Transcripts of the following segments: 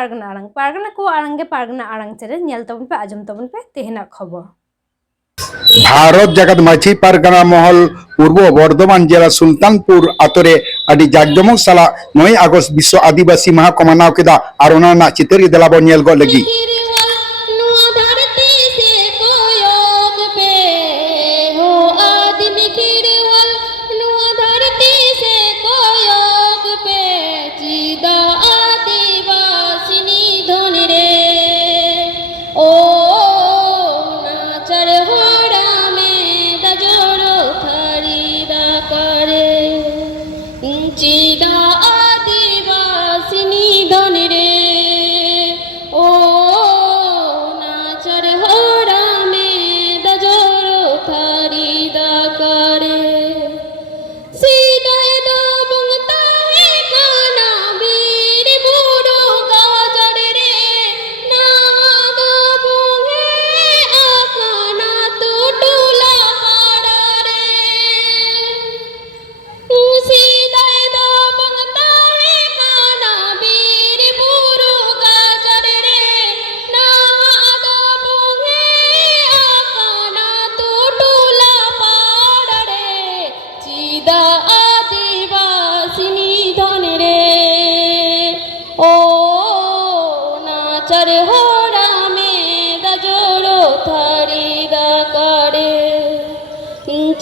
পারগানা আড়াং পারগানা কো আড়াঙ্গে Pargana আড়াং চেরে nail তবন pay আজম তবন pay তেহেনা খবর ভারত জাগাত মাঝি পারগানা মহল পূর্ব বর্ধমান জেলা সুলতানপুর আতরে আদি জাকজমক সালা 9 আগস্ট বিশ্ব আদিবাসী মাহা কমানাও কেদা আর ওনা চিতের দেলাব নিয়েল গো লাগি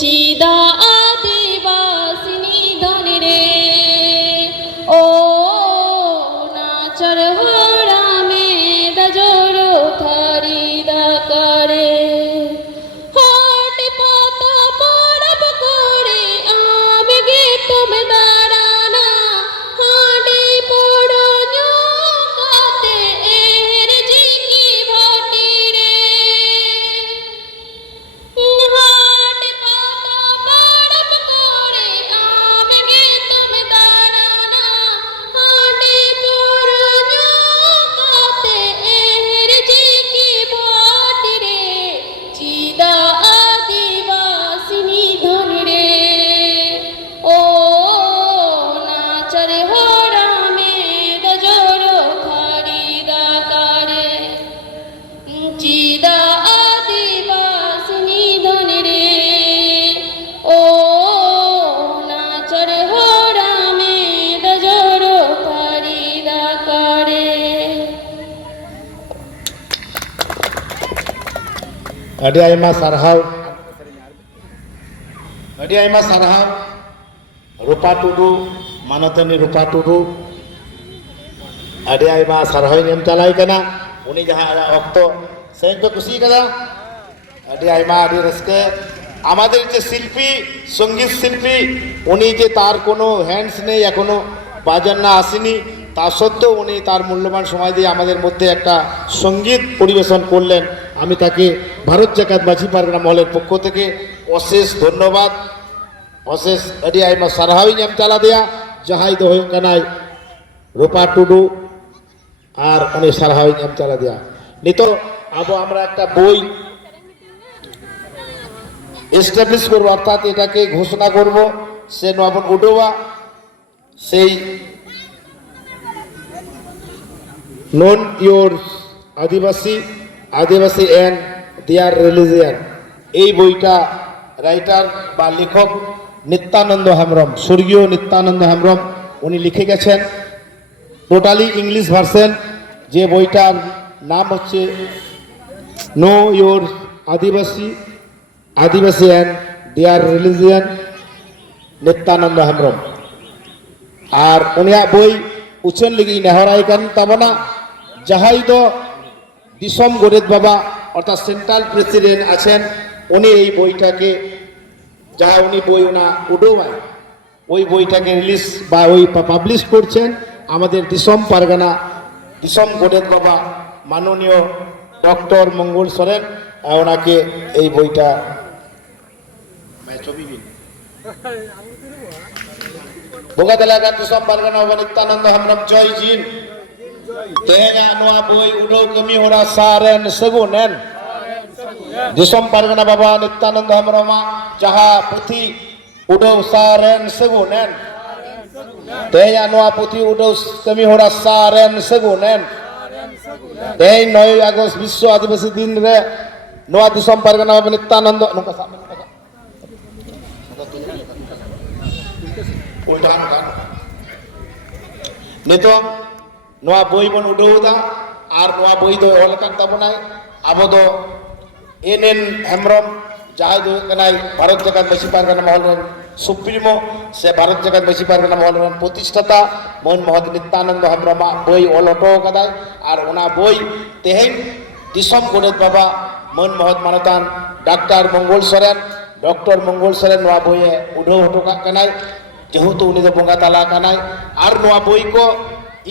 চিদা আদিবাসিনী ধনে রে ও নাচর হরামে দজোড়ো থারি দা করে হাট পাতা পরব করে আমি গে তুমি দাঁড়ানা হাড়ি পড়ো কাতে এর জিকি ভাটি রে Adi ayma sarhau Adi ayma sarhau Rupa Tudu Manatani Rupa Tudu Adi ayma sarhau nyem chalai kana uni jaha ada okto sen to kusi kada Adi ayma adi raske আমাদের যে শিল্পী সঙ্গীত শিল্পী উনি যে তার কোনো হ্যান্ডস নেই এখনো বাজার না আসেনি তা সত্ত্বেও উনি তার মূল্যবান সময় দিয়ে আমাদের মধ্যে একটা সঙ্গীত পরিবেশন করলেন আমি তাকে ভারত জাকাত মাঝি পারগানা মহলের পক্ষ থেকে অশেষ ধন্যবাদ অশেষ আদি আইমা সারহাই নাম চালা দেয়া জাহাই দো হয়ে কানাই রূপা টুডু আর উনি সারহাই নাম চালা দেয়া নিত আবো আমরা একটা বই এস্টাবলিশ করব অর্থাৎ এটাকে ঘোষণা করব সে নবন উডোয়া সেই know your Adivasi and their religion এই বইটা রাইটার বা লেখক নিত্যানন্দ হেমব্রম স্বর্গীয় নিত্যানন্দ হেমব্রম উনি লিখে গেছেন টোটালি ইংলিশ ভার্সন যে বইটার নাম হচ্ছে know your Adivasi and their religion Nityananda Hembram আর উনিয়াগ বই উচ্চন লিগি নেহরাই কান তাবনা যাহাই দো দিশম গোরেদ বাবা অর্থাৎ সেন্ট্রাল প্রেসিডেন্ট আছেন উনি এই বইটাকে যা উনি বই ওনা উডোবাই ওই বইটাকে রিলিজ বা ওই পাবলিশ করছেন আমাদের দিশম পারগানা দিশম গোরেদ বাবা মাননীয় ডক্টর মঙ্গল সরেন ওনাকে এই বইটা Boga dalaga Disom Pargana Niत्यानंद Hembrem Joy Jin tehnya noa boi udo kami hora saren segunen Disom Pargana Baba Niत्यानंद Hembrem jaha puthi udo saren segunen tehnya noa puthi udo kami hora saren segunen तेज 9 अगस्त विश्व आदिवासी दिन रे नवा दिसम पारगना बाबा नित्यानंद नोका साब उल्टा नितों नवा बोई बन उडौदा और नवा बोई दो ऑल कान ताबनाय आबो दो एनएन हेमरम जहां दो कनाय भारत जगत मसी पारगना महल सुप्रीमो से भारत जगत मसी पारगना महल प्रतिष्ठाता मन महत नित्यानंद हेमरम बोई ऑल ऑटो कदाय और उना बोई तेहेन दिसम गोडेत बाबा मन महत मानतान डॉक्टर मंगल सोरेन नवा बोई उडौ हटो का कनाय जेहेतु उनी दो बंगा ताला कनाय और नवा बोई को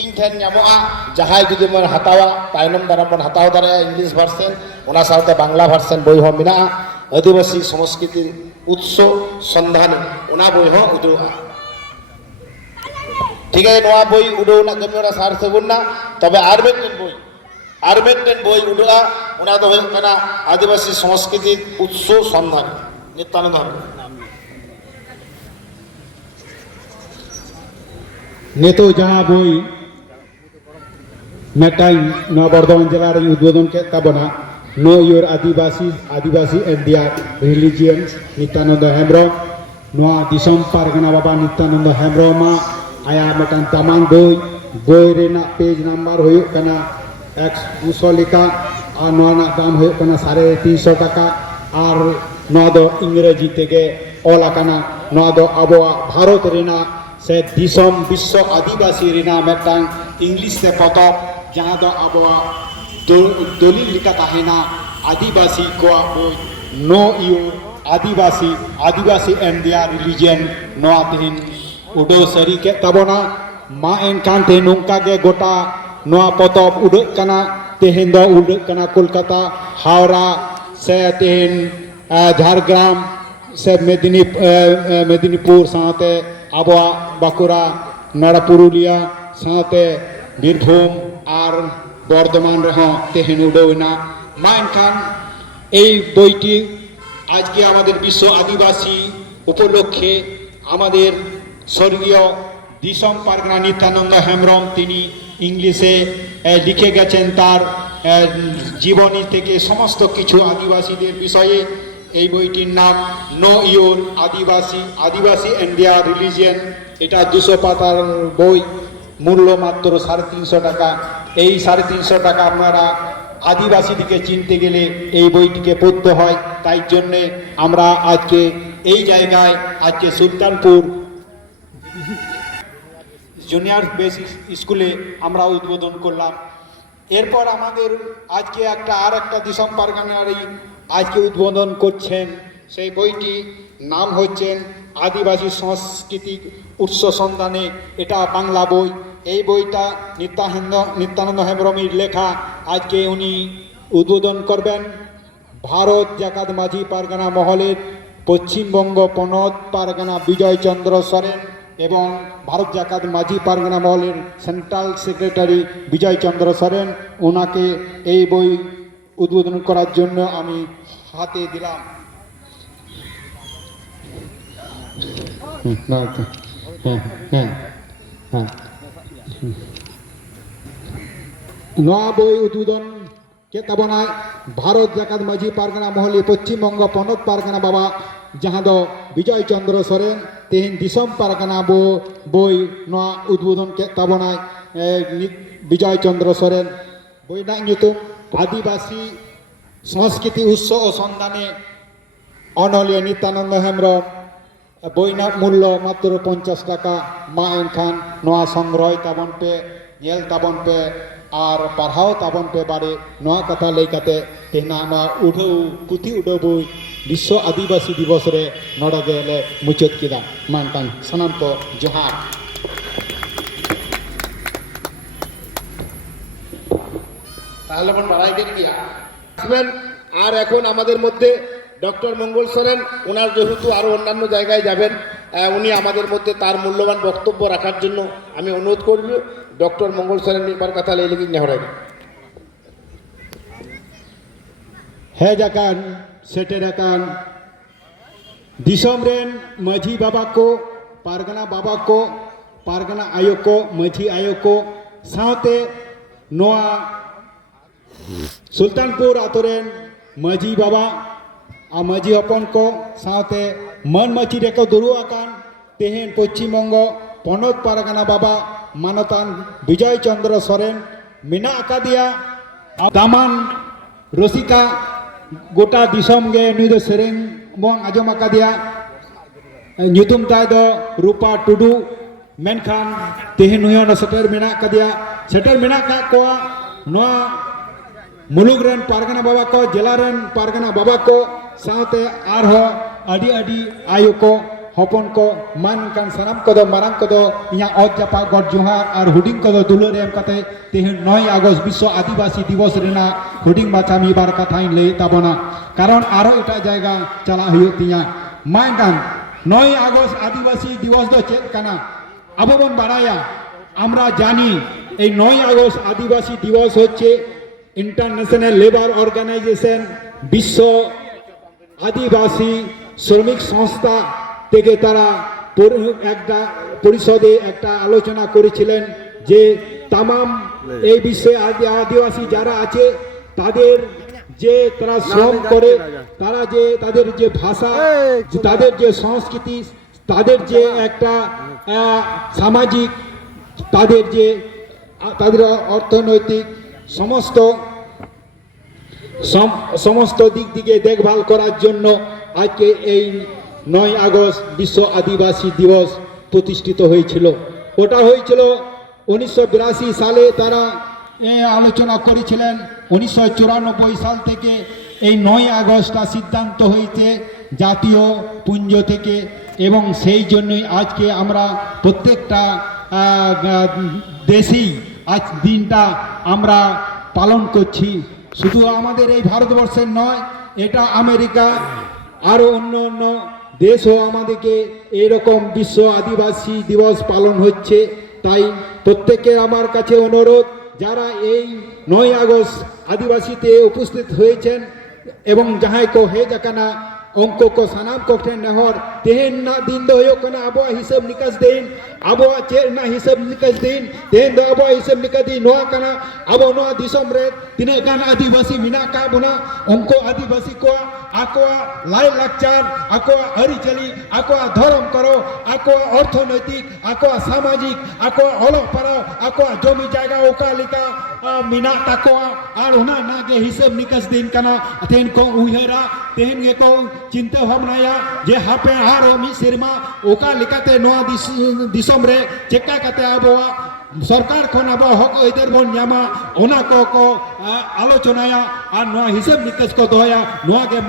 इन ठेन नामोआ जहां जुदी मन हतावा तायनम दाराम बन हताव दारे इंग्लिश भार्सन उना साथे बांग्ला भार्सन बोई हो मिना आदिवासी संस्कृति उत्सव संधानी उना बोई हो उदुआ ठीक है नवा बोई उडौ ना गमियोरा सार सेगुना तबे आरमेटेन बोई उडुआ उना दो होय कना आदिवासी संस्कृति उत्सव संधानी नित्यानंद नेतो जहाँ बोई मेटाई नवा बर्धमान जिला रे उद्बोधन के ताबना know your Adivasi and their religions Nityananda Hembram नवा दिसम पारगना बाबा नित्यानंद हेम्ब्रम आया मेटान तामान बोई रेना पेज नंबर होय कना 100 लिखा और नवा ना दाम होय कना 350 टाका और नवा दो इंग्रेजी तेगे ऑल आकाना नवा दो आबो भारत रेना से दिसम विश्व आदिवासी रेना मेटांग इंग्लिश से पतब जहाँ दो अब दलिल लिखा ताहेना आदिवासी को know you Adivasi and their religion नोआ तेहिन उडो सरी के तबना मा एनकान ते नोंका के गोटा नोआ पतब उडक कना तेहिन दो उडक कना कोलकाता हावड़ा से तेहिन झारग्राम से मेदिनीपुर साथे आबोआ बाकुरा नाड़ा पुरुलिया साथे बीरभूम और बर्धमान रहा तेहन उडौना मा एनखान এই বইটি আজকে আমাদের বিশ্ব আদিবাসী উপলক্ষে আমাদের স্বর্গীয় দিসম পারগনা নিত্যানন্দ হেমব্রম তিনি ইংলিশে লিখে গেছেন তার জীবনী থেকে সমস্ত কিছু আদিবাসীদের বিষয়ে এই বইটির নাম know your Adivasi and their religion এটা 200 পাতার বই মূল্য মাত্র 350 টাকা এই 350 টাকা আপনারা আদিবাসীদেরকে চিনতে গেলে এই বইটিকে পড়তে হয় তাই জন্য আমরা আজকে এই জায়গায় আজকে সুলতানপুর জুনিয়র বেসিক স্কুলে আমরা উদ্বোধন করলাম এরপর আমাদের আজকে আরেকটা দিসম পারগনার আজকে উদ্বোধন করছেন সেই বইটি নাম হচ্ছে আদিবাসী সাংস্কৃতিক উৎস সন্ধানে এটা বাংলা বই এই বইটা নিত্যানন্দ হেমব্রমের লেখা আজকে উনি উদ্বোধন করবেন ভারত জাকাত মাঝি পারগনা মহলের পশ্চিমবঙ্গ পনত পারগনা বিজয় চন্দ্র সরেন এবং ভারত জাকাত মাঝি পারগনা মহলের সেন্ট্রাল সেক্রেটারি বিজয় চন্দ্র সরেন ওনাকে এই বই উদ্বোধন করার জন্য আমি হাতে দিলাম নয়া বই উদ্বোধন के तबना भारत जाकात माझी पारगना महली पश्चिमबंग पनत पारगना बाबा जहाँ दो विजय चंद्र सोरेन तेहन दिसम पारगना बोई नवा उद्बोधन के तबना विजय चंद्र सोरेन बोईना ᱧᱩᱛᱩᱢ आदिवासी संस्कृति उत्सव सन्धाने अनलिया नित्यानंद हेमब्रम बोईना मूल्य मात्र 50 टाका मा एनखान नवा संग्रह ताबन पे नेल ताबन पे और पढ़ाओ ताबन पे बारे नवा कथा लई काते तेना नवा उडौ पुथी उडौ बोई विश्व आदिवासी दिवस रे नडगे ले मुचाद किदा मानतान सनाम को जोहार তাহলে মন বাড়াই দেন কি আর এখন আমাদের মধ্যে ডক্টর মঙ্গল সোরেন ওনার যেহেতু আরো অন্যান্য জায়গায় যাবেন উনি আমাদের মধ্যে তার মূল্যবান বক্তব্য রাখার জন্য আমি অনুরোধ করব ডক্টর মঙ্গল সোরেন নিবার কথা লই লাগি নেহরাই है जाकान सेटेराकान दिसम रेन माझी बाबा को पारगना आयो को माझी आयो को साथे नोआ सुल्तानपुर आतोरेन मजी बाबा आ मजी हपन को साथे मन मची रेको दुरु आकान तेहेन पश्चिम बंग पनत पारगाना बाबा मानतान विजय चंद्र सोरेन मिना आकादिया दामान रसिका गोटा दिसम गे नुई दो सेरें बंग आजम आकादिया nyutum tay do Rupa Tudu menkan tehin nuyo na seter mena kadia seter mena ka ko noa mulugren pargana baba ko jelaren pargana baba ko saute arho adi adi ayu ko hopon ko man kan sanam ko do marang ko do inya ot japa god johar ar huding ko do dulur em kate tehin 9 August বিশ্ব আদিবাসী দিবস রেনা huding bacha mi bar kathain le tabona karon aro eta jayga chala huyu tinya mainkan 9 August আদিবাসী দিবস দো check কানা আবো বন বাড়ায়া আমরা জানি এই 9 আগস্ট আদিবাসী দিবস হচ্ছে ইন্টারন্যাশনাল লেবার অর্গানাইজেশন বিশ্ব আদিবাসী শ্রমিক সংস্থা থেকে তারা একটা পরিষদে একটা আলোচনা করেছিলেন যে তামাম এই বিশ্বে আদিবাসী যারা আছে তাদের যে তারা শ্রম করে তারা যে তাদের যে ভাষা তাদের যে সংস্কৃতি তাদের যে একটা সামাজিক তাদের যে তাদের অর্থনৈতিক সমস্ত দিক দিকে দেখভাল করার জন্য আজকে এই 9 আগস্ট বিশ্ব আদিবাসী দিবস প্রতিষ্ঠিত হয়েছিল ওটা হয়েছিল 1982 সালে তারা আলোচনা করেছিলেন 1994 সাল থেকে এই 9 আগস্টটা সিদ্ধান্ত হয়েছে জাতীয় পুঞ্জ থেকে এবং সেই জন্যই আজকে আমরা প্রত্যেকটা দেশেই আজ দিনটা আমরা পালন করছি শুধু আমাদের এই ভারতবর্ষের নয় এটা আমেরিকা আরও অন্য অন্য দেশও আমাদেরকে এরকম বিশ্ব আদিবাসী দিবস পালন হচ্ছে তাই প্রত্যেকের আমার কাছে অনুরোধ যারা এই 9 আগস্ট আদিবাসীতে উপস্থিত হয়েছেন এবং যাহাই কো হে জাকানা অঙ্ক কো সানাম কো ঠেন নহর তেহেন না দিন দো হয়ো কানা আবো হিসাব নিকাশ দিন আবো চের না হিসাব নিকাশ দিন তেহেন দো আবো হিসাব নিকাশ দিন নোয়া কানা আবো নোয়া দিসম রে তিনে গান আদিবাসী মিনা কা বুনা অঙ্ক আদিবাসী কো আকোয়া লাই লাকচার আকোয়া আরিচালি আকোয়া ধর্ম করো আকোয়া অর্থনৈতিক আকোয়া সামাজিক আকোয়া অলক পাড়াও আকোয়া জমি জায়গা ওকালিকা মিনা তাকোয়া আর ওনা না গে হিসাব নিকাশ দিন কানা তেন কো উইহরা তেহেন গে কো চিন্তা ভাবনায়া যে হাপে আর মি সিরমা ওকালিকাতে নোয়া দিসম রে চেকা কাতে আবোয়া সরকার খন আবো হক এদের বন নামা ওনা কো আলোচনায়া আর নোয়া হিসাব নিকাশ কো দয়া নোয়া গে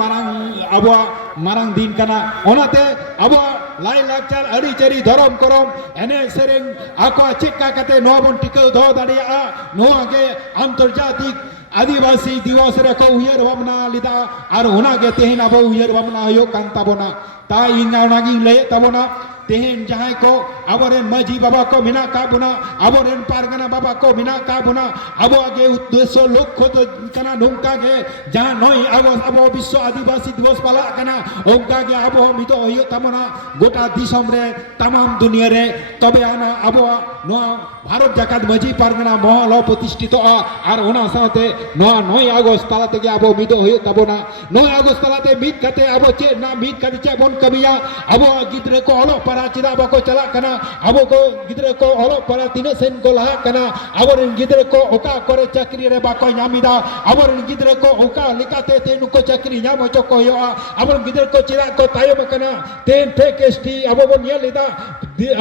মারাং দিন কানা ওনাতে আবো লাই লাকচার আরিচারি ধরম করম এনে সেরেং আকো চেকা কাতে নোয়া বন টিকে দো দাঁড়িয়া নোয়া গে আন্তর্জাতিক আদিবাসী দিবস রেখো উইয়ার ভাবনা লিদা আর ওনাগে তেহেন আবো উইয়ার ভাবনা হয়ো কান তাবনা তাই ইঙ্গা ওনাগি লয়ে তাবনা तेहेन जहां को अबोरेन मजी बाबा को मिना का बुना अबोरेन पारगना बाबा को मिना का बुना अबो आगे उद्देश्य लक्ष्य तो कना नोंका के जहां 9 আগস্ট अबो विश्व आदिवासी दिवस पाला कना ओंका के अबो मितो होयो तमना गोटा दिसम रे तमाम दुनिया रे तबे आना अबो नो भारत जाकात मजी पारगना महल प्रतिष्ठित और ओना साथे 9 আগস্ট ताला तेगे अबो मितो होयो तबना 9 আগস্ট तालाते मित कते अबो चे ना मित कते चे बोन कबिया अबो गिद्रे को ओलो चिदा बको चला कना अबो को गिद्रे को ओलो परा तिने सेन को लहा कना अबोरेन गिद्रे को ओका करे चाकरी रे बाको नामिदा अबोरेन गिद्रे को ओका लिकाते तेनु को चाकरी नाम चको यो अबोरेन गिद्रे को चिदा को तायम कना तेन फेक एसटी अबो बन येलिदा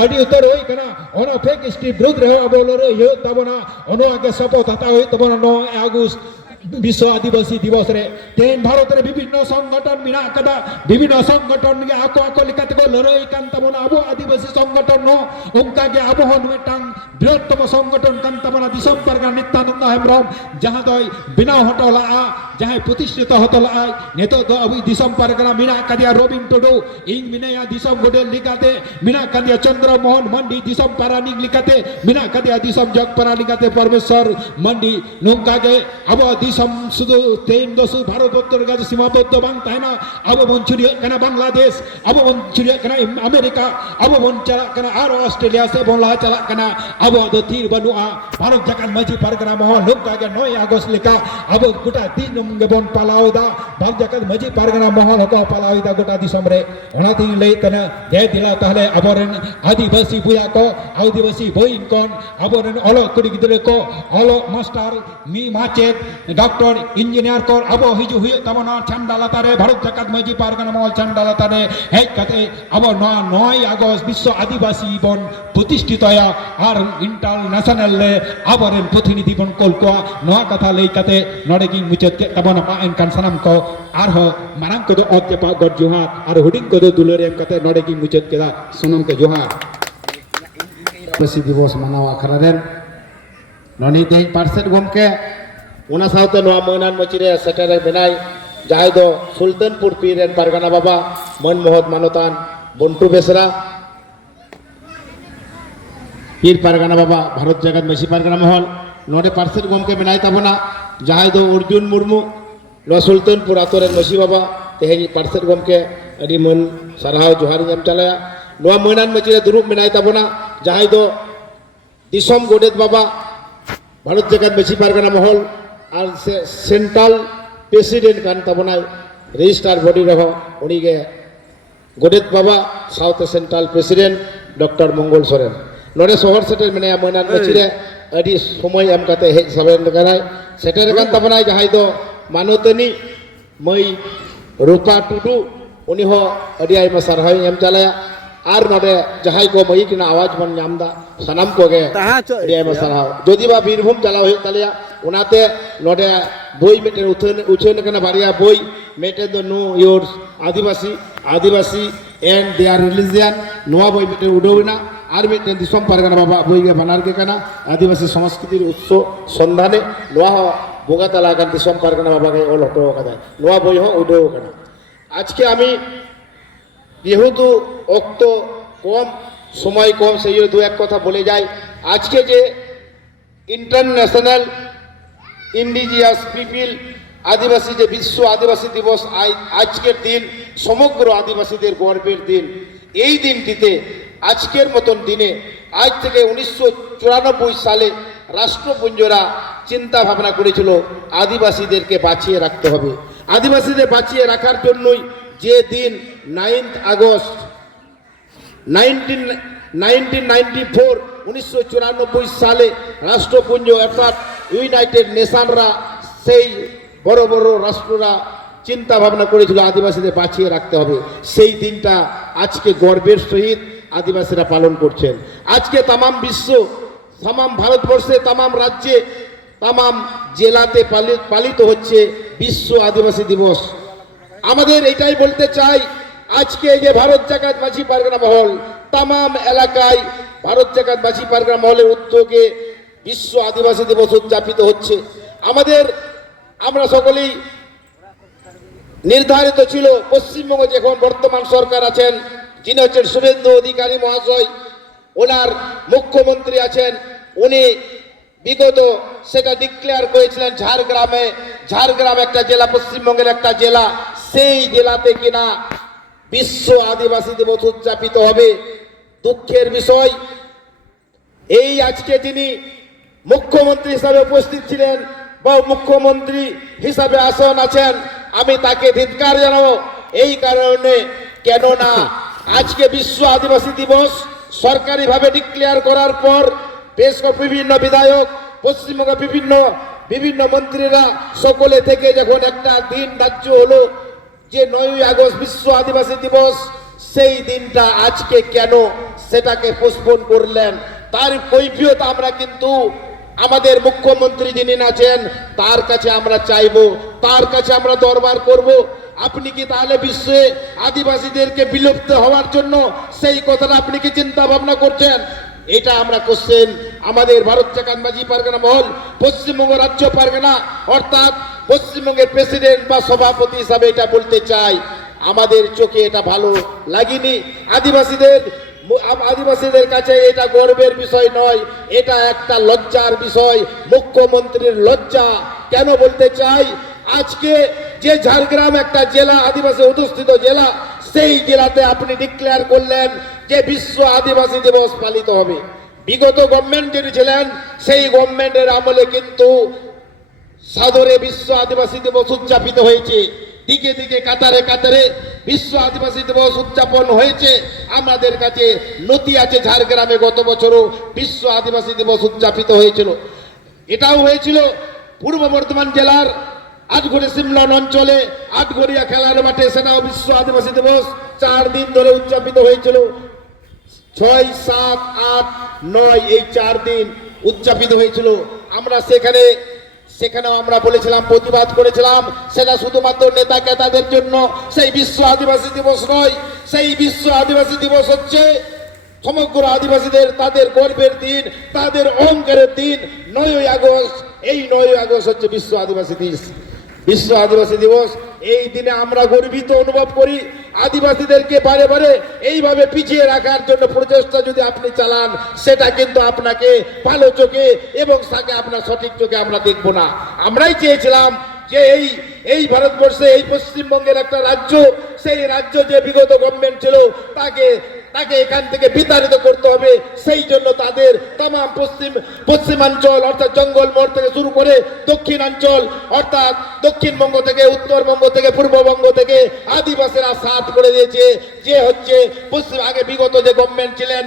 अडी उतर होई कना ओना फेक एसटी विरुद्ध रहो अबो लरे यो तबना ओनो आगे सपोर्ट हता होई तबना 9 আগস্ট বিশ্ব আদিবাসী দিবস রে তেন ভারতের বিভিন্ন সংগঠন মিনা কাদা বিভিন্ন সংগঠন গে আকো আকো লিকাতে কো লড়াই কান তাবনা আবো আদিবাসী সংগঠন নো উনকা গে আবহন মেটাং বৃহত্তম সংগঠন কান তাবনা দিসম পারগা নিত্যানন্দ হেমব্রম যাহা দই বিনা হটলা যাহা প্রতিষ্ঠিত হতলা নেতো দ অবি দিসম পারগা মিনা কাদিয়া রবিন টুডু ইং মিনায়া দিসম গোডেল লিকাতে মিনা কাদিয়া চন্দ্রমোহন মন্ডি দিসম পারানি লিকাতে মিনা কাদিয়া দিসম জগ পারা লিকাতে পরমেশ্বর মন্ডি নুনকা গে আবো দিসম শুধু তেন দসু ভারতবর্ষের কাছে সীমাবদ্ধ বাং তাই না আবো বন চুরিয়া কানা বাংলাদেশ আবো বন চুরিয়া কানা আমেরিকা আবো বন চালা কানা আর অস্ট্রেলিয়া সে বলা চালা কানা abo do tir banua Bharot Jagat Maji Pargana Mohol nokta ge 9 Agust leka abo gota dinum gebon palauda Bharot Jagat Maji Pargana Mohol ko palauda gota disom re ona tin lei tana je dila tahle aboren adibasi buya ko adibasi boin kon aboren olok kudi gidre ko olok master mi macet doctor engineer ko abo hiju huyu tamana chandalatare Bharot Jagat Maji Pargana Mohol chandalatare hej kate abo 9 Agust বিশ্ব আদিবাসী বন প্রতিষ্ঠিত আর international লে আবরেন প্রতিনিধি বন কলকোয়া নয়া কথা লেইকাতে নড়েগি মুচত কে তবন মা N কান সানাম কো আর হ মারাং কো অজ্ঞে পা গড জোহার আর হুডিং কো দুলরে এম কাতে নড়েগি মুচত কেদা সুনম কে জোহার আদিবাসী দিবস মানাওয়া খারারেন ননি তেই পার্সেট গমকে ওনা সাউতে নোয়া ময়নান মচিরে সেটারে বেনাই যাই দো সুলতানপুর পীরেন পারগানা বাবা মনমোহন মানতান বন্টু বেসরা পীর পারগানা বাবা ভারত জাগাত মেসি পারগানা মহল নডে পার্সেট গমকে বেনাই তাবনা যাই দো অর্জুন মুর্মু লো সুলতানপুর আতরেন মেসি বাবা তেহেনি পার্সেট গমকে আদি মন সারহাও জোহারি এম চালায়া নোয়া ময়নান মচিরে দুরুপ বেনাই তাবনা যাই দো দিসম গোডেত বাবা ভারত জাগাত মেসি পারগানা মহল আর সেন্ট্রাল প্রেসিডেন্ট কান তাবনায় রেজিস্ট্রার বডি রহ উনিগে গোডেত বাবা সাউথ সেন্ট্রাল প্রেসিডেন্ট ডক্টর মঙ্গল সরেন নড়ে শহর সেটেল মানে ময়নান মচিরে আদি সময় এম কাতে হেজ সাবেন কানায় সেটের কান তাবনায় যাহাই দো মানতনি মই রূপা টুডু উনি হ আদি আইমা সারহাই এম চালায়া আর নড়ে যাহাই কো মই কিনা আওয়াজ বন নামদা সানাম কোগে আদি আইমা সারহাও যদি বা বীরভূম চালাও হই তালিয়া ওনাতে নডে বই মেটেন উঠেন কেন বাড়িয়া বই মেটেন the know yours Adivasi and their religion নোয়া বই মেটেন উডোই না আর মেটেন দিসম পারগানা বাবা বইগে বানার কে কেনা আদিবাসী সংস্কৃতির উৎস সন্ধানে নোয়া বোগাতালা গান দিসম পারগানা বাবাকে অল হটো কাদা নোয়া বই হ উডো কেনা আজকে আমি যেহেতু অক্ত কম সময় কম সেই দু এক কথা বলে যাই আজকে যে ইন্টারন্যাশনাল ইন্ডিজিয়াস পিপিল আদিবাসী যে বিশ্ব আদিবাসী দিবস আজকের দিন সমগ্র আদিবাসীদের গর্বের দিন এই দিনটিতে আজকের মতন দিনে আজ থেকে 1994 সালে রাষ্ট্রপুঞ্জরা চিন্তা ভাবনা করেছিল আদিবাসীদেরকে বাঁচিয়ে রাখতে হবে আদিবাসীদের বাঁচিয়ে রাখার জন্যই যে দিন 9th আগস্ট 1994 সালে রাষ্ট্রপুঞ্জ অর্থাৎ ইউনাইটেড নেশনরা সেই বড় বড় রাষ্ট্ররা চিন্তা ভাবনা করেছিল আদিবাসীদের বাঁচিয়ে রাখতে হবে সেই দিনটা আজকে গর্বের সহিত আদিবাসীরা পালন করছেন আজকে তামাম বিশ্ব তামাম ভারতবর্ষে তামাম রাজ্যে তামাম জেলাতে পালিত হচ্ছে বিশ্ব আদিবাসী দিবস আমাদের এটাই বলতে চাই আজকে যে ভারত জাগাত মাঝি পারগানা মহল তামাম এলাকায় ভারত জাগাত মাঝি পারগানা মহলের উদ্যোগে বিশ্ব আদিবাসী দিবস উদযাপিত হচ্ছে আমরা সকলেই নির্ধারিত ছিল পশ্চিমবঙ্গে যখন বর্তমান সরকার আছেন যিনি হচ্ছেন শুভেন্দু অধিকারী মহাশয় ওনার মুখ্যমন্ত্রী আছেন উনি বিগত সেটা ডিক্লেয়ার করেছিলেন ঝাড়গ্রাম একটা জেলা পশ্চিমবঙ্গের একটা জেলা সেই জেলাতে কিনা বিশ্ব আদিবাসী দিবস উদযাপিত হবে দুঃখের বিষয় এই আজকে যিনি মুখ্যমন্ত্রী হিসাবে উপস্থিত ছিলেন বা মুখ্যমন্ত্রী হিসাবে আসন আছেন আমি তাকে ধিক্কার জানাবো এই কারণে কেননা আজকে বিশ্ব আদিবাসী দিবস সরকারিভাবে ডিক্লেয়ার করার পর বেশ বিভিন্ন বিধায়ক পশ্চিমবঙ্গ বিভিন্ন মন্ত্রীরা সকলে থেকে যখন একটা দিন ধার্য হলো যে 9 আগস্ট বিশ্ব আদিবাসী দিবস সেই দিনটা আজকে কেন সেটাকে পোস্টপোন করলেন তার কৈফিয়ত আমরা কিন্তু আমাদের মুখ্যমন্ত্রী যিনি আছেন তার কাছে আমরা চাইবো তার কাছে আমরা দরবার করব আপনি কি তাহলে বিশ্বে আদিবাসীদেরকে বিলুপ্ত হওয়ার জন্য সেই কথাটা আপনি কি চিন্তা ভাবনা করছেন এটা আমরা কোশ্চেন আমাদের ভারত জাগাত মাঝি পারগানা মহল পশ্চিমবঙ্গ রাজ্য পারগানা অর্থাৎ পশ্চিমবঙ্গের প্রেসিডেন্ট বা সভাপতি হিসাবে এটা বলতে চাই আমাদের চোখে এটা ভালো লাগেনি আদিবাসীদের কাছে এটা গর্বের বিষয় নয় এটা একটা লজ্জার বিষয় মুখ্যমন্ত্রীর লজ্জা কেন বলতে চাই আজকে যে ঝাড়গ্রাম একটা জেলা আদিবাসী অধ্যুষিত জেলা সেই জেলাতে আপনি ডিক্লেয়ার করলেন যে বিশ্ব আদিবাসী দিবস পালিত হবে বিগত গভর্নমেন্ট যিনি ছিলেন সেই গভর্নমেন্টের আমলে কিন্তু সাদরে বিশ্ব আদিবাসী দিবস উদযাপিত হয়েছে, দিকে দিকে কাতারে কাতারে বিশ্ব আদিবাসী দিবস উদযাপন হয়েছে। আমাদের কাছে নথি আছে, ঝাড়গ্রামে গত বছরও বিশ্ব আদিবাসী দিবস উদযাপিত হয়েছিল। এটাও হয়েছিল পূর্ব বর্ধমান জেলার আটঘড়ি সিমলন অঞ্চলে আটঘড়িয়া খেলার মাঠে, সেটাও বিশ্ব আদিবাসী দিবস 4 দিন ধরে উদযাপিত হয়েছিল। 6, 7, 8, 9 এই 4 দিন উদযাপিত হয়েছিল। আমরা সেখানেও আমরা বলেছিলাম, প্রতিবাদ করেছিলাম, সেটা শুধুমাত্র নেতা কেতাদের জন্য সেই বিশ্ব আদিবাসী দিবস নয়। সেই বিশ্ব আদিবাসী দিবস হচ্ছে সমগ্র আদিবাসীদের, তাদের গর্বের দিন, তাদের অহংকারের দিন। 9ই আগস্ট, এই 9ই আগস্ট হচ্ছে বিশ্ব আদিবাসী দিবস। বিশ্ব আদিবাসী দিবস এই দিনে আমরা গর্বিত অনুভব করি। আদিবাসীদেরকে বারে বারে এইভাবে পিছিয়ে রাখার জন্য প্রচেষ্টা যদি আপনি চালান, সেটা কিন্তু আপনাকে ভালো চোখে এবং তাকে আপনার সঠিক চোখে আমরা দেখব না। আমরাই চেয়েছিলাম যে এই ভারতবর্ষে, এই পশ্চিমবঙ্গের একটা রাজ্য, সেই রাজ্য যে বিগত গভর্নমেন্ট ছিল তাকে এখান থেকে বিতাড়িত করতে হবে। সেই জন্য তাদের তামাম পশ্চিমাঞ্চল অর্থাৎ জঙ্গলমহল থেকে শুরু করে দক্ষিণাঞ্চল অর্থাৎ দক্ষিণবঙ্গ থেকে, উত্তরবঙ্গ থেকে, পূর্ববঙ্গ থেকে আদিবাসীরা সাফ করে দিয়েছে। যে হচ্ছে আগে বিগত যে গভর্নমেন্ট ছিলেন,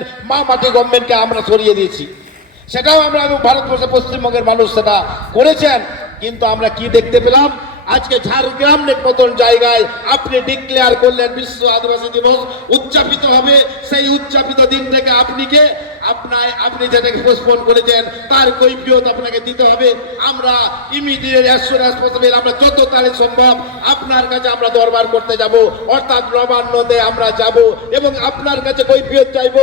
মাটি গভর্নমেন্টকে আমরা সরিয়ে দিয়েছি। সেটাও আমরা ভারতবর্ষের পশ্চিমবঙ্গের মানুষ সেটা করেছেন। কিন্তু আমরা কি দেখতে পেলাম, আজকে ঝাড়গ্রামের মতন জায়গায় আপনি ডিক্লেয়ার করলেন বিশ্ব আদিবাসী দিবস উদযাপিত হবে। সেই উদযাপিত দিন থেকে আপনি যেটাকে পোস্টপোন করেছেন তার কৈফিয়ত আপনাকে দিতে হবে। আমরা ইমিডিয়েট আমরা যত তারিখ সম্ভব আপনার কাছে আমরা দরবার করতে যাব, অর্থাৎ নবান্নতে আমরা যাব এবং আপনার কাছে কৈফিয়ত চাইব।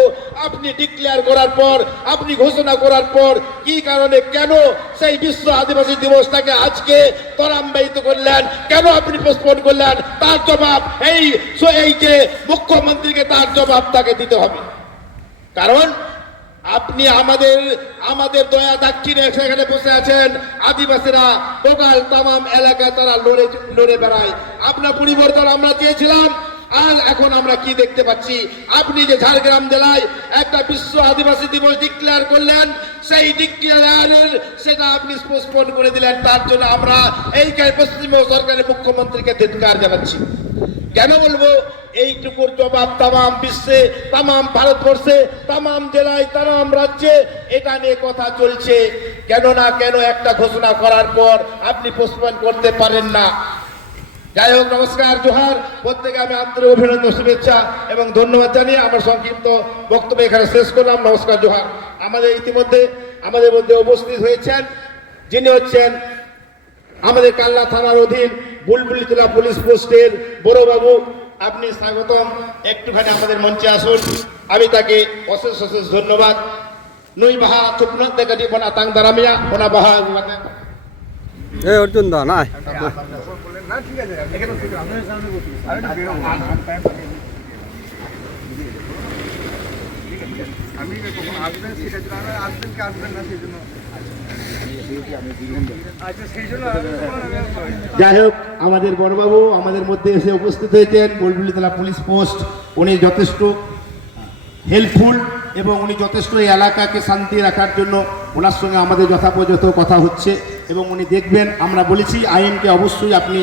আপনি ডিক্লেয়ার করার পর, আপনি ঘোষণা করার পর কি কারণে, কেন সেই বিশ্ব আদিবাসী দিবসটাকে আজকে ত্বরান্বিত করলেন, কেন আপনি পোস্টপোন করলেন, তার জবাব এই যে মুখ্যমন্ত্রীকে তার জবাব তাকে দিতে হবে। কারণ আপনি আমাদের দয়া দাক্ষিণে সেখানে বসে আছেন, আদিবাসীরা টোটাল তামাম এলাকায় তারা লড়ে বেড়ায়। আপনার পরিবর্তন আমরা চেয়েছিলাম, আর এখন আমরা কি দেখতে পাচ্ছি, আপনি যে ঝাড়গ্রাম জেলায় একটা বিশ্ব আদিবাসী দিবস ডিক্লেয়ার করলেন, সেই ডিক্লেয়ারের সেটা আপনি পোস্টপোন করে দিলেন। তার জন্য আমরা এই পশ্চিমবঙ্গ সরকারের মুখ্যমন্ত্রীকে ধিক্কার জানাচ্ছি। কেন বলবো, এইটুকুর জবাব তামাম বিশ্বে, তামাম ভারতবর্ষে, তামাম জেলায়, তামাম রাজ্যে এটা নিয়ে কথা চলছে। কেন একটা ঘোষণা করার পর আপনি পোস্টপোন করতে পারেন না। যাই হোক, নমস্কার, জোহার। প্রত্যেকে আমি আন্তরিক অভিনন্দন, শুভেচ্ছা এবং ধন্যবাদ জানিয়ে আমার সংক্ষিপ্ত বক্তব্য এখানে শেষ করলাম। নমস্কার, জোহার। আমাদের মধ্যে উপস্থিত হয়েছেন যিনি হচ্ছেন আমাদের কাল্লা থানার অধীন বুলবুলিতলা পুলিশ পোস্টের বড়বাবু। আপনি স্বাগতম, একটুখানি আমাদের মঞ্চে আসুন। আমি তাকে অশেষ ধন্যবাদ। নুই বাহা চুপনত দেখাটি বনা তাং দারামিয়া বনা বাহা অর্জুন দা না যাই হোক, আমাদের বড়বাবু আমাদের মধ্যে এসে উপস্থিত হয়েছেন। বুলবুলিতলা পুলিশ পোস্ট, উনি যথেষ্ট হেল্পফুল এবং উনি যথেষ্ট এই এলাকাকে শান্তি রাখার জন্য ওনার সঙ্গে আমাদের যথাপযথ কথা হচ্ছে এবং উনি দেখবেন। আমরা বলেছি আইনকে অবশ্যই আপনি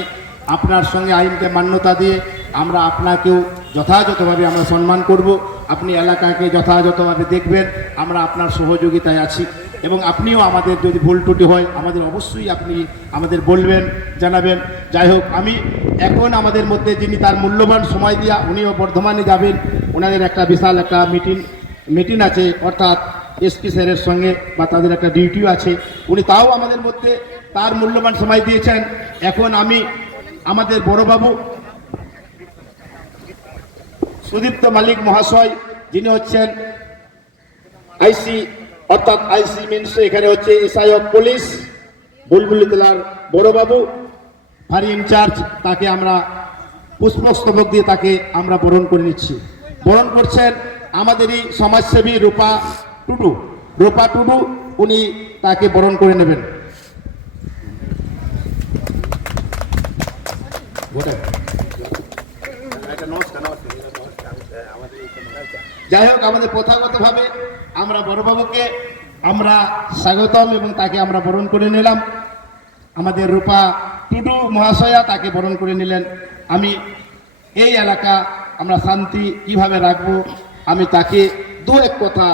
আপনার সঙ্গে আইনকে মান্যতা দিয়ে আমরা আপনাকেও যথাযথভাবে আমরা সম্মান করব। আপনি এলাকাকে যথাযথভাবে দেখবেন, আমরা আপনার সহযোগিতায় আছি এবং আপনিও আমাদের যদি ভুল ত্রুটি হয় আমাদের অবশ্যই আপনি আমাদের বলবেন, জানাবেন। যাই হোক, আমি এখন আমাদের মধ্যে যিনি তার মূল্যবান সময় দিয়া, উনিও বর্ধমানে যাবেন, ওনাদের একটা বিশাল একটা মিটিং আছে, অর্থাৎ এসপি স্যারের সঙ্গে বা তাদের একটা ডিউটিও আছে। উনি তাও আমাদের মধ্যে তার মূল্যবান সময় দিয়েছেন। এখন আমি আমাদের বড়বাবু সুদীপ্ত মালিক মহাশয়, যিনি হচ্ছেন আইসি অর্থাৎ আইসি মিনস এখানে হচ্ছে এসআই অফ পুলিশ বুলবুলিতলার বড়বাবু, ভারী ইনচার্জ, তাকে আমরা পুষ্পস্তবক দিয়ে তাকে আমরা বরণ করে নিচ্ছি। বরণ করছেন আমাদেরই সমাজসেবী রূপা টুডু, উনি তাকে বরণ করে নেবেন। যাই হোক, আমাদের প্রথাগতভাবে আমরা বড়বাবুকে আমরা স্বাগতম এবং তাকে আমরা বরণ করে নিলাম। আমাদের রূপা টুডু মহাশয়া তাকে বরণ করে নিলেন। আমি এই এলাকা আমরা শান্তি কিভাবে রাখবো, আমি তাকে দু এক কথা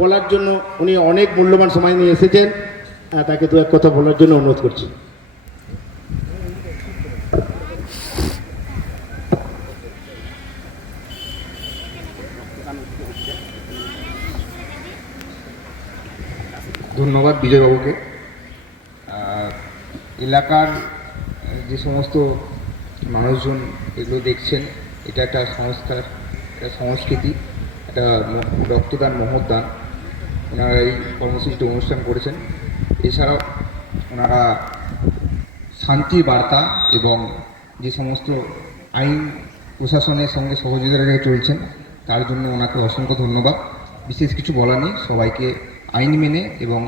বলার জন্য, উনি অনেক মূল্যবান সময় নিয়ে এসেছেন, তাকে দু এক কথা বলার জন্য অনুরোধ করছি। ধন্যবাদ বিজয়বাবুকে। এলাকার যে সমস্ত মানুষজন এগুলো দেখছেন, এটা একটা সংস্কার, একটা সংস্কৃতি, একটা রক্তদান, মহৎদান। ওনারা এই কর্মসূচিটি অনুষ্ঠান করেছেন। এছাড়াও ওনারা শান্তির বার্তা এবং যে সমস্ত আইন প্রশাসনের সঙ্গে সহযোগিতা রেখে চলছেন, তার জন্য ওনাকে অসংখ্য ধন্যবাদ। বিশেষ কিছু বলার নেই, সবাইকে আইন মেনে এবং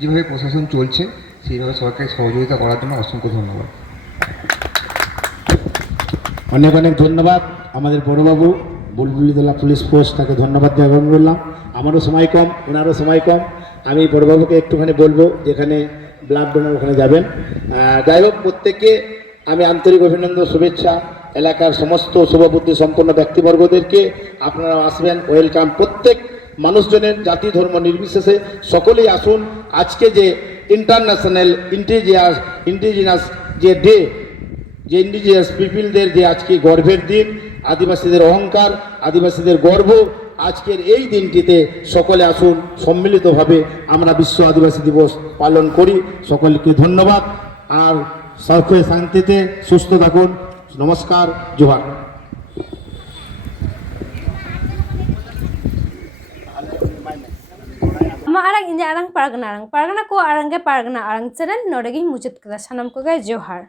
যেভাবে প্রশাসন চলছে সেইভাবে সবাইকে সহযোগিতা করার জন্য অসংখ্য ধন্যবাদ। অনেক অনেক ধন্যবাদ আমাদের বড়বাবু বুলবুলিতলা পুলিশ ফোর্স, তাকে ধন্যবাদ জ্ঞাপন করলাম। আমারও সময় কম, ওনারও সময় কম, আমি বড়বাবুকে একটুখানি বলবো যেখানে ব্লাড ডোনার ওখানে যাবেন। যাই হোক, প্রত্যেককে আমি আন্তরিক অভিনন্দন, শুভেচ্ছা। এলাকার সমস্ত শুভবুদ্ধি সম্পন্ন ব্যক্তিবর্গদেরকে আপনারা আসবেন, ওয়েলকাম। প্রত্যেক মানুষজনের জাতি ধর্ম নির্বিশেষে সকলেই আসুন। আজকে যে ইন্টারন্যাশনাল ইন্ডিজিনাস যে ডে, যে ইন্ডিজিনাস পিপিলদের যে আজকে গর্বের দিন, আদিবাসীদের অহংকার, আদিবাসীদের গর্ব, আজকের এই দিনটিতে সকলে আসুন, সম্মিলিতভাবে আমরা বিশ্ব আদিবাসী দিবস পালন করি। সকলকে ধন্যবাদ, আর সুখে শান্তিতে সুস্থ থাকুন। নমস্কার, জোহার। ᱟᱢᱟᱜ ᱟᱲᱟᱝ ᱤᱧᱟᱹᱜ ᱟᱲᱟᱝ ᱯᱟᱨᱜᱟᱱᱟ ᱠᱚ ᱟᱲᱟᱝ ᱜᱮ ᱯᱟᱨᱜᱟᱱᱟ ᱟᱲᱟᱝ ᱪᱮᱱᱮᱞ ᱱᱚᱰᱮ ᱜᱤᱧ ᱢᱩᱪᱟᱹᱫ ᱠᱮᱫᱟ᱾ ᱥᱟᱱᱟᱢ ᱠᱚᱜᱮ ᱡᱚᱦᱟᱨ।